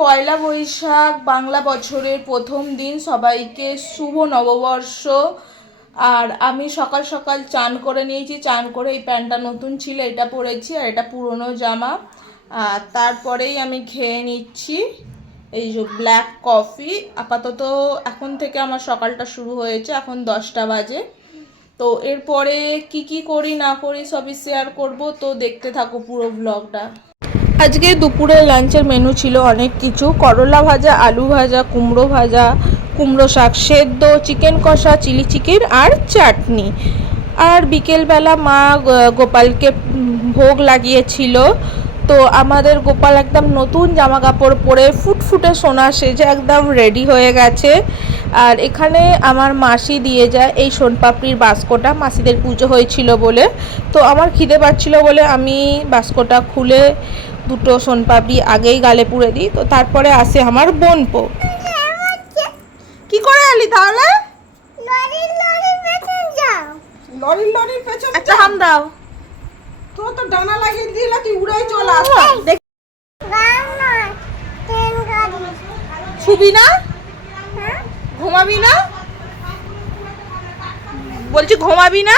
পয়লা বৈশাখ বাংলা বছরের প্রথম দিন, সবাইকে শুভ নববর্ষ। আর আমি সকাল সকাল চান করে নিয়েছি, চান করে এই প্যান্টটা নতুন ছিল এটা পরেছি, আর এটা পুরনো জামা। আর তারপরেই আমি খেয়ে নিচ্ছি এই যে ব্ল্যাক কফি। আপাতত এখন থেকে আমার সকালটা শুরু হয়েছে, এখন 10টা বাজে। তো এরপরে কি কি করি না করি সবই শেয়ার করব, তো দেখতে থাকো পুরো ব্লগটা। আজকে দুপুরে লাঞ্চের মেনু ছিল অনেক কিছু, করলা ভাজা, আলু ভাজা, কুমড়ো ভাজা, কুমড়ো শাক সেদ্ধ, চিকেন কষা, চিলি চিকেন আর চাটনি। আর বিকেলবেলা মা গোপালকে ভোগ লাগিয়েছিল। তো আমাদের গোপাল একদম নতুন জামা কাপড় পরে ফুটফুটে সোনা সেজে একদম রেডি হয়ে গেছে। আর এখানে আমার মাসি দিয়ে যায় এই সোনপাপড়ির বাস্কটা, মাসিদের পুজো হয়েছিল বলে। তো আমার খিদে পাচ্ছিল বলে আমি বাস্কটা খুলে দুটো সোনপাপড়ি আগেই গালে পুড়ে দিই। তো তারপরে আসে আমার বোনপো। কি করে এলি তাহলে? লরির পেছন একটা হাম দাও। তোর তো ডানা লাগিয়ে দিলা, তুই উড়াই চলে আসছিস। ছুবি না? ঘুমাবি না? বলছি ঘুমাবি না?